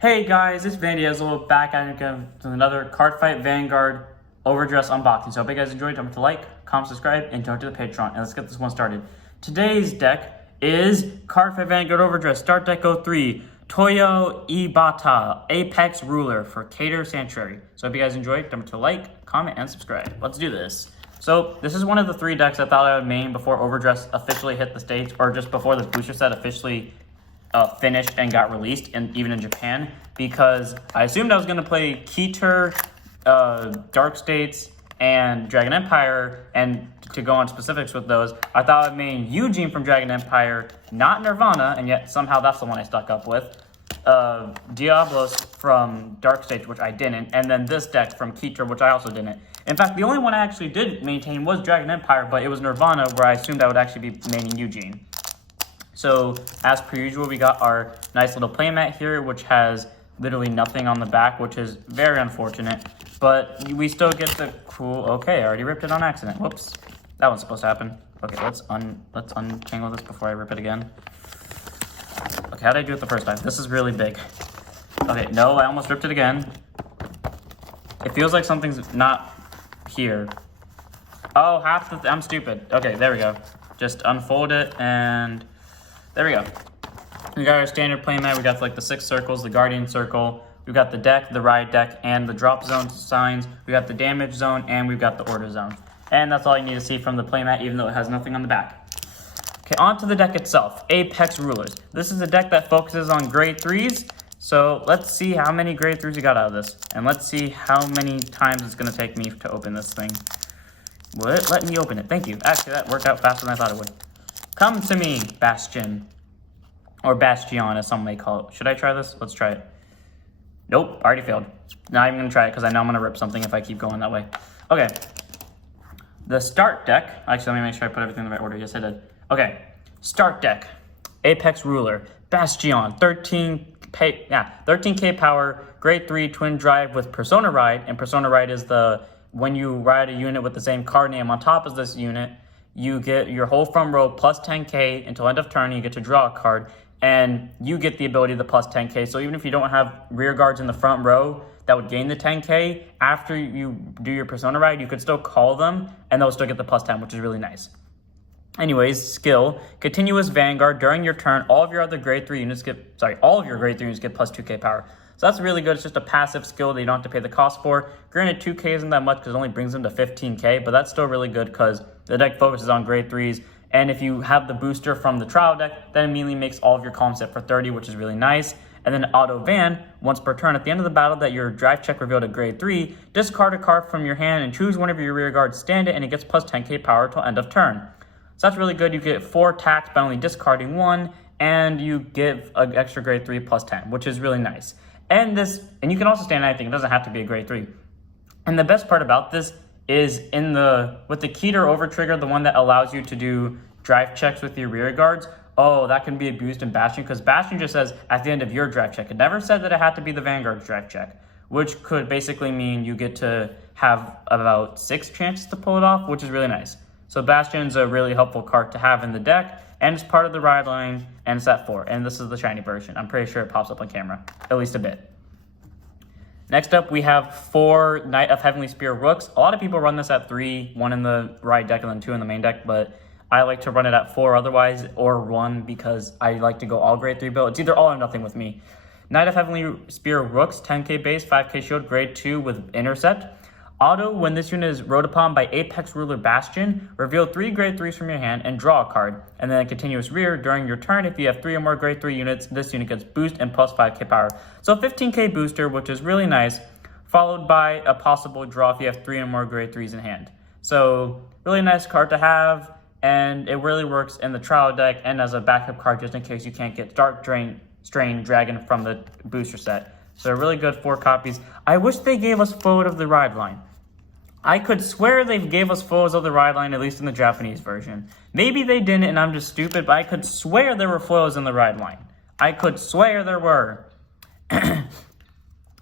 Hey guys, it's Van Diesel back at again with another Card Fight Vanguard Overdress unboxing. So I hope you guys enjoyed. Don't forget to like, comment, subscribe, and join to the Patreon. And let's get this one started. Today's deck is Card Fight Vanguard Overdress Start Deck 03 Tohya Ebata Apex Ruler for Cater Sanctuary. So I hope you guys enjoyed. Don't forget to like, comment, and subscribe. Let's do this. So this is one of the three decks I thought I would main before Overdress officially hit the States, or just before the booster set officially finished and got released, and even in Japan, because I assumed I was going to play Keter, Dark States, and Dragon Empire, and to go on specifics with those, I thought I'd main Eugene from Dragon Empire, not Nirvana, and yet somehow that's the one I stuck up with, Diablos from Dark States, which I didn't, and then this deck from Keter, which I also didn't. In fact, the only one I actually did maintain was Dragon Empire, but it was Nirvana, where I assumed I would actually be maining Eugene. So, as per usual, we got our nice little playmat here, which has literally nothing on the back, which is very unfortunate. But we still get the cool... Okay, I already ripped it on accident. Whoops. That was supposed to happen. Okay, let's untangle this before I rip it again. Okay, how did I do it the first time? This is really big. Okay, no, I almost ripped it again. It feels like something's not here. Oh, I'm stupid. Okay, there we go. Just unfold it and... There we go. We got our standard playmat. We got like the 6 circles, the Guardian Circle. We've got the deck, the ride deck, and the drop zone signs. We got the damage zone, and we've got the order zone. And that's all you need to see from the playmat, even though it has nothing on the back. Okay, on to the deck itself. Apex Rulers. This is a deck that focuses on grade 3s. So let's see how many grade 3s we got out of this. And let's see how many times it's going to take me to open this thing. Let me open it. Thank you. Actually, that worked out faster than I thought it would. Come to me, Bastion. Or Bastion, as some may call it. Should I try this? Let's try it. Nope, already failed. Not even going to try it, because I know I'm going to rip something if I keep going that way. Okay. The start deck. Actually, let me make sure I put everything in the right order. Yes, I did. Okay. Start deck. Apex Ruler. Bastion. 13k power. Grade 3 twin drive with Persona Ride. And Persona Ride is when you ride a unit with the same card name on top of this unit, you get your whole front row plus 10k until end of turn. You get to draw a card, and you get the ability to plus 10k. So even if you don't have rear guards in the front row that would gain the 10k, after you do your Persona Ride, you could still call them, and they'll still get the plus 10, which is really nice. Anyways, skill, continuous Vanguard. During your turn, all of your grade 3 units get plus 2k power. So that's really good. It's just a passive skill that you don't have to pay the cost for. Granted, 2k isn't that much because it only brings them to 15k, but that's still really good because the deck focuses on grade 3s. And if you have the booster from the trial deck, that immediately makes all of your columns set for 30, which is really nice. And then Auto Van, once per turn, at the end of the battle that your drive check revealed a grade 3, discard a card from your hand and choose one of your rear guards, stand it, and it gets plus 10k power till end of turn. So that's really good. You get 4 attacks by only discarding 1, and you give an extra grade 3 plus 10, which is really nice. And you can also stand anything. It doesn't have to be a grade 3. And the best part about this is with the Keter over trigger, the one that allows you to do drive checks with your rear guards. Oh, that can be abused in Bastion, because Bastion just says at the end of your drive check. It never said that it had to be the Vanguard's drive check, which could basically mean you get to have about 6 chances to pull it off, which is really nice. So Bastion's a really helpful card to have in the deck, and it's part of the ride line, and it's at 4. And this is the shiny version. I'm pretty sure it pops up on camera, at least a bit. Next up, we have 4 Knight of Heavenly Spear Rooks. A lot of people run this at 3, 1 in the ride deck and then 2 in the main deck, but I like to run it at 4 otherwise, or 1 because I like to go all grade 3 build. It's either all or nothing with me. Knight of Heavenly Spear Rooks, 10k base, 5k shield, grade 2 with intercept. Auto, when this unit is rode upon by Apex Ruler Bastion, reveal 3 grade 3s from your hand and draw a card. And then a continuous rear during your turn. If you have 3 or more grade 3 units, this unit gets boost and plus 5k power. So 15k booster, which is really nice, followed by a possible draw if you have 3 or more grade 3s in hand. So really nice card to have, and it really works in the trial deck and as a backup card just in case you can't get Dark Strain Dragon from the booster set. So really good 4 copies. I wish they gave us Forward of the Ride line. I could swear they gave us flows of the ride line, at least in the Japanese version. Maybe they didn't and I'm just stupid, but I could swear there were flows in the ride line. I could swear there were.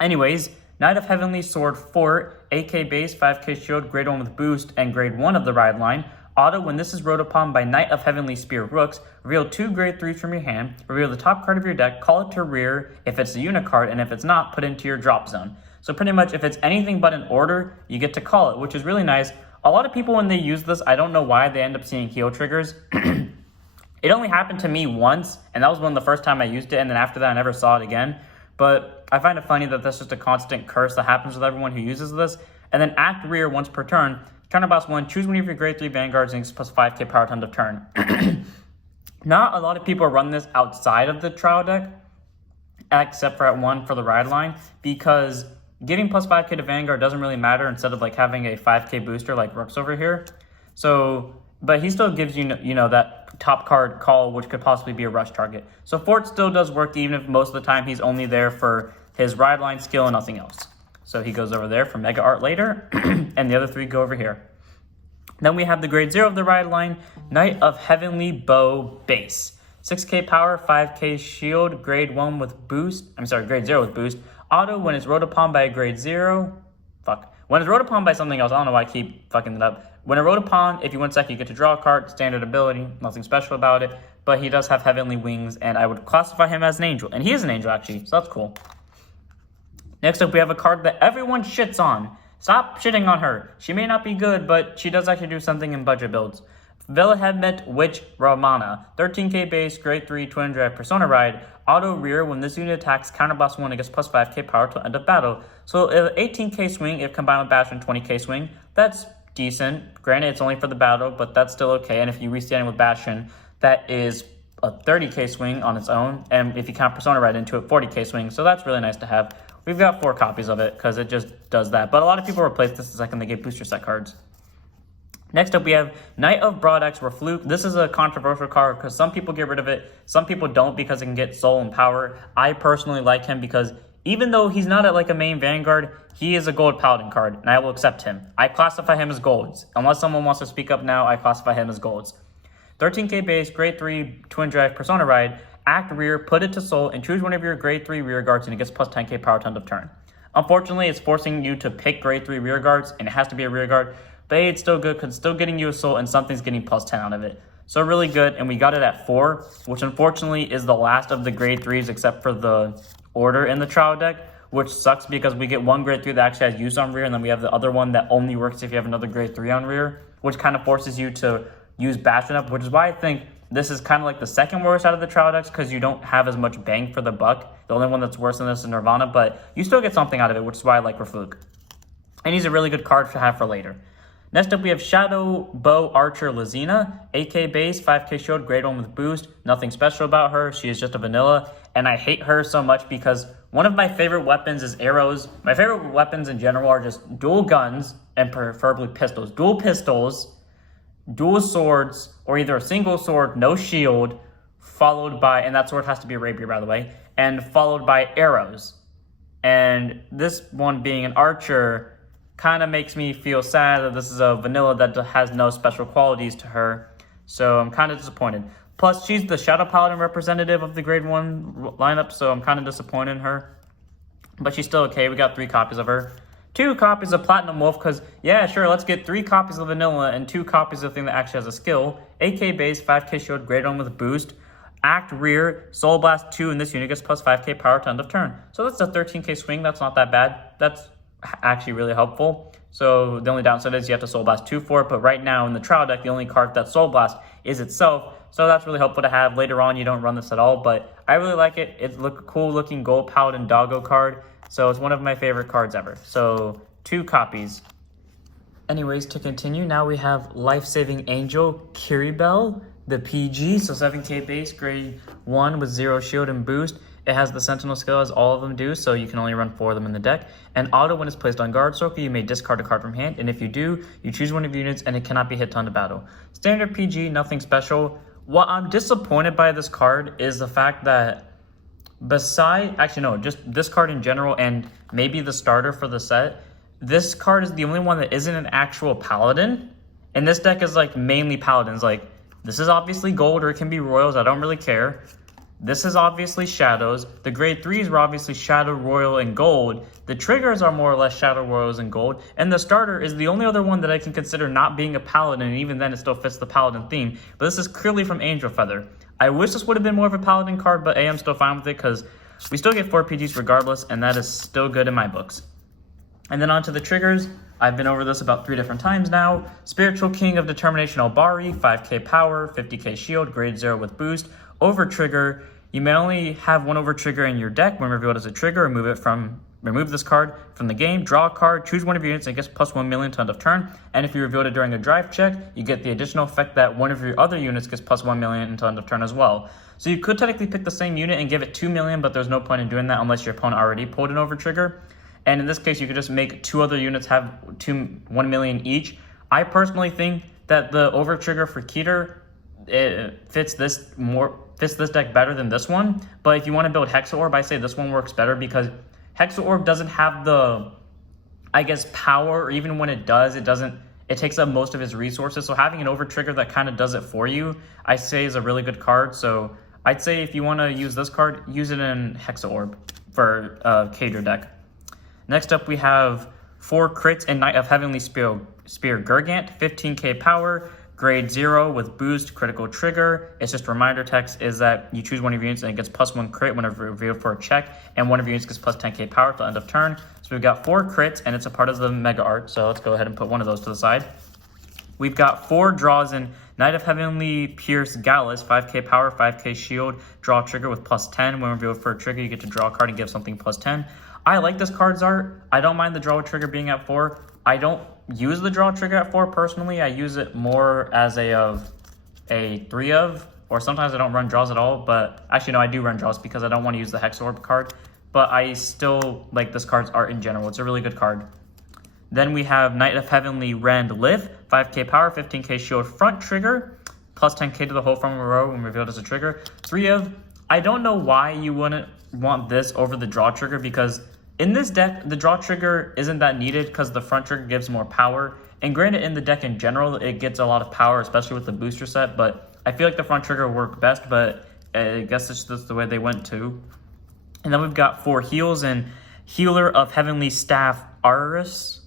Anyways, Knight of Heavenly Sword Fort, 8k base, 5k shield, grade 1 with boost, and grade 1 of the ride line. Auto, when this is rode upon by Knight of Heavenly Spear Rooks, reveal 2 grade 3s from your hand, reveal the top card of your deck, call it to rear if it's a unit card, and if it's not, put it into your drop zone. So pretty much if it's anything but an order, you get to call it, which is really nice. A lot of people, when they use this, I don't know why they end up seeing heal triggers. It only happened to me once, and that was the first time I used it, and then after that I never saw it again. But I find it funny that that's just a constant curse that happens with everyone who uses this. And then act rear once per turn. Counterblast 1, choose one of your grade 3 vanguards and plus 5k power to end of turn. Not a lot of people run this outside of the trial deck, except for at 1 for the ride line, because giving plus 5k to vanguard doesn't really matter instead of like having a 5k booster like Rooks over here. So, but he still gives you, that top card call, which could possibly be a rush target. So Fort still does work, even if most of the time he's only there for his ride line skill and nothing else. So he goes over there for Mega Art later, and the other 3 go over here. Then we have the grade 0 of the ride line, Knight of Heavenly Bow base. 6k power, 5k shield, grade 1 with boost. Grade 0 with boost. Auto, when it's rode upon by a grade 0. When it's rode upon by something else, I don't know why I keep fucking it up. When it rode upon, if you win sec, you get to draw a card. Standard ability, nothing special about it. But he does have heavenly wings, and I would classify him as an angel. And he is an angel, actually, so that's cool. Next up, we have a card that everyone shits on. Stop shitting on her. She may not be good, but she does actually do something in budget builds. Velahemet Witch Ramana. 13k base, grade 3, twin drive, persona ride. Auto rear, when this unit attacks, counterblast 1 and gets plus 5k power till end of battle. So 18k swing, if combined with Bastion, 20k swing. That's decent. Granted, it's only for the battle, but that's still okay. And if you restand it with Bastion, that is a 30k swing on its own. And if you count persona ride into it, 40k swing. So that's really nice to have. We've got 4 copies of it because it just does that. But a lot of people replace this the second they get booster set cards. Next up, we have Knight of Broadaxe Refluke. This is a controversial card because some people get rid of it. Some people don't because it can get soul and power. I personally like him because even though he's not at like a main vanguard, he is a gold paladin card, and I will accept him. I classify him as golds. Unless someone wants to speak up now, I classify him as golds. 13k base, grade 3, twin drive, persona ride. Act rear, put it to soul, and choose one of your grade 3 rear guards, and it gets plus 10k power to end of turn. Unfortunately, it's forcing you to pick grade 3 rear guards, and it has to be a rear guard. But hey, it's still good because it's still getting you a soul, and something's getting plus 10 out of it. So really good, and we got it at 4, which unfortunately is the last of the grade 3s except for the order in the trial deck, which sucks because we get 1 grade 3 that actually has use on rear, and then we have the other one that only works if you have another grade 3 on rear, which kind of forces you to use Bastion up, which is why I think this is kind of like the second worst out of the trial decks because you don't have as much bang for the buck. The only one that's worse than this is Nirvana, but you still get something out of it, which is why I like Refluke. And he's a really good card to have for later. Next up, we have Shadow Bow Archer Lazina. 8k base, 5k shield, grade 1 with boost. Nothing special about her. She is just a vanilla. And I hate her so much because one of my favorite weapons is arrows. My favorite weapons in general are just dual guns and preferably pistols. Dual pistols, dual swords, or either a single sword, no shield, followed by, and that sword has to be a rapier, by the way, and followed by arrows. And this one being an archer kind of makes me feel sad that this is a vanilla that has no special qualities to her. So I'm kind of disappointed. Plus, she's the Shadow Paladin representative of the grade 1 lineup, so I'm kind of disappointed in her. But she's still okay. We got 3 copies of her. 2 copies of Platinum Wolf, because, yeah, sure, let's get 3 copies of vanilla and 2 copies of the thing that actually has a skill. 8k base, 5k shield, grade 1 with boost. Act rear, Soul Blast 2, and this unit gets plus 5k power to end of turn. So that's a 13k swing. That's not that bad. That's actually really helpful. So the only downside is you have to Soul Blast 2 for it, but right now in the trial deck, the only card that Soul Blast is itself. So that's really helpful to have. Later on, you don't run this at all, but I really like it. It's a cool looking gold paladin doggo card. So it's one of my favorite cards ever. So 2 copies. Anyways, to continue, now we have Life-Saving Angel Kiribel, the PG. So 7k base, grade 1 with 0 shield and boost. It has the Sentinel skill as all of them do, so you can only run 4 of them in the deck. And auto, when it's placed on guard circle, you may discard a card from hand. And if you do, you choose one of your units and it cannot be hit to end of battle. Standard PG, nothing special. What I'm disappointed by this card is the fact that just this card in general and maybe the starter for the set, this card is the only one that isn't an actual paladin. And this deck is like mainly paladins. Like, this is obviously gold or it can be royals. I don't really care. This is obviously Shadows. The grade 3s were obviously Shadow, Royal, and Gold. The triggers are more or less Shadow, Royals, and Gold. And the starter is the only other one that I can consider not being a Paladin, and even then it still fits the Paladin theme. But this is clearly from Angel Feather. I wish this would have been more of a Paladin card, but I'm still fine with it because we still get 4 PGs regardless, and that is still good in my books. And then on to the triggers. I've been over this about 3 different times now. Spiritual King of Determination Albari, 5k power, 50k shield, grade 0 with boost. Over trigger, you may only have 1 over trigger in your deck when revealed as a trigger. Remove this card from the game, draw a card, choose one of your units, and it gets plus 1 million to end of turn. And if you revealed it during a drive check, you get the additional effect that one of your other units gets plus 1 million until end of turn as well. So you could technically pick the same unit and give it 2 million, but there's no point in doing that unless your opponent already pulled an over trigger. And in this case, you could just make 2 other units have 1 million each. I personally think that the over trigger for Keter fits this deck better than this one. But if you want to build Hexa Orb, I say this one works better because Hexa Orb doesn't have the, I guess, power, or even when it does, it takes up most of his resources. So having an over trigger that kind of does it for you, I say is a really good card. So I'd say if you want to use this card, use it in Hexa Orb for Keter deck. Next up, we have 4 crits and Knight of Heavenly Spear Gurgant, 15k power, grade 0 with boost, critical trigger. It's just a reminder text is that you choose one of your units and it gets plus 1 crit whenever revealed for a check, and one of your units gets plus 10k power till end of turn. So we've got 4 crits, and it's a part of the Mega Art, so let's go ahead and put one of those to the side. We've got 4 draws in Knight of Heavenly Pierce Gallus, 5k power, 5k shield, draw trigger with plus 10. When revealed for a trigger, you get to draw a card and give something plus 10. I like this card's art. I don't mind the draw trigger being at 4. I don't use the draw trigger at 4 personally. I use it more as a 3 of, or sometimes I don't run draws at all. But actually, no, I do run draws because I don't want to use the Hex Orb card. But I still like this card's art in general. It's a really good card. Then we have Knight of Heavenly Rend Lith, 5k power, 15k shield, front trigger, plus 10k to the whole from a row when revealed as a trigger. 3 of, I don't know why you wouldn't want this over the draw trigger, because in this deck, the draw trigger isn't that needed because the front trigger gives more power. And granted, in the deck in general, it gets a lot of power, especially with the booster set. But I feel like the front trigger worked best, but I guess it's just the way they went to. And then we've got 4 heals and Healer of Heavenly Staff Aris,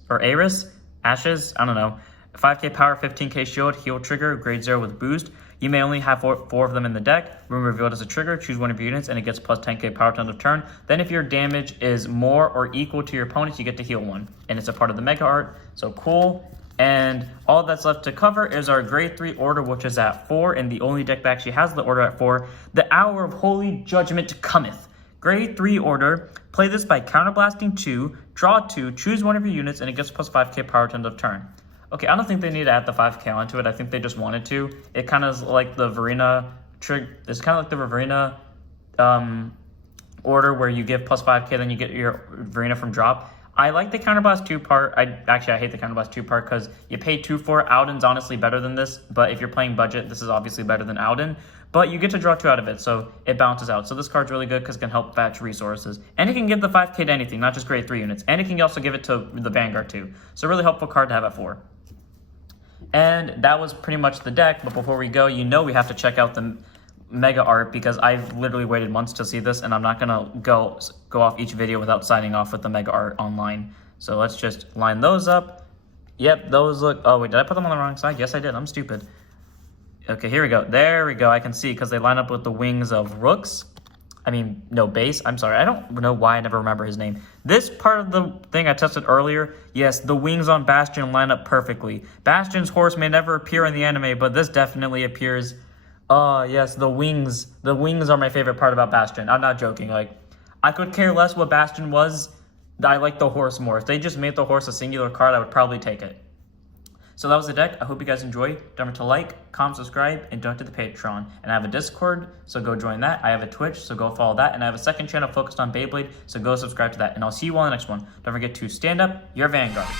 Ashes, I don't know. 5k power, 15k shield, heal trigger, grade 0 with boost. You may only have 4 of them in the deck. When revealed as a trigger, choose one of your units and it gets plus 10k power to end of turn. Then if your damage is more or equal to your opponent's, you get to heal 1. And it's a part of the Mega Art, so cool. And all that's left to cover is our grade 3 order, which is at 4, and the only deck that actually has the order at 4. The Hour of Holy Judgment cometh. Grade 3 order, play this by counterblasting 2, draw 2, choose one of your units, and it gets plus 5k power to end of turn. Okay, I don't think they need to add the 5k onto it. I think they just wanted to. It kind of is like the Verena trick. It's kind of like the Verena order where you give plus 5k, then you get your Verena from drop. I like the counterblast 2 part. I hate the counterblast 2 part because you pay 2 for it. Auden honestly better than this, but if you're playing budget, this is obviously better than Auden. But you get to draw 2 out of it, so it bounces out. So this card's really good because it can help fetch resources. And it can give the 5k to anything, not just grade 3 units. And it can also give it to the Vanguard too. So really helpful card to have at 4. And that was pretty much the deck, but before we go, we have to check out the Mega Art because I've literally waited months to see this, and I'm not gonna go off each video without signing off with the Mega Art online. So let's just line those up. Yep, those look, oh wait, did I put them on the wrong side? Yes, I did, I'm stupid. Okay, here we go, there we go, I can see because they line up with the wings of Rooks. Base. I'm sorry. I don't know why I never remember his name. This part of the thing I tested earlier, yes, the wings on Bastion line up perfectly. Bastion's horse may never appear in the anime, but this definitely appears. Yes, the wings. The wings are my favorite part about Bastion. I'm not joking. Like, I could care less what Bastion was. I like the horse more. If they just made the horse a singular card, I would probably take it. So that was the deck. I hope you guys enjoyed. Don't forget to like, comment, subscribe, and donate to the Patreon. And I have a Discord, so go join that. I have a Twitch, so go follow that. And I have a second channel focused on Beyblade, so go subscribe to that. And I'll see you all in the next one. Don't forget to stand up your vanguards.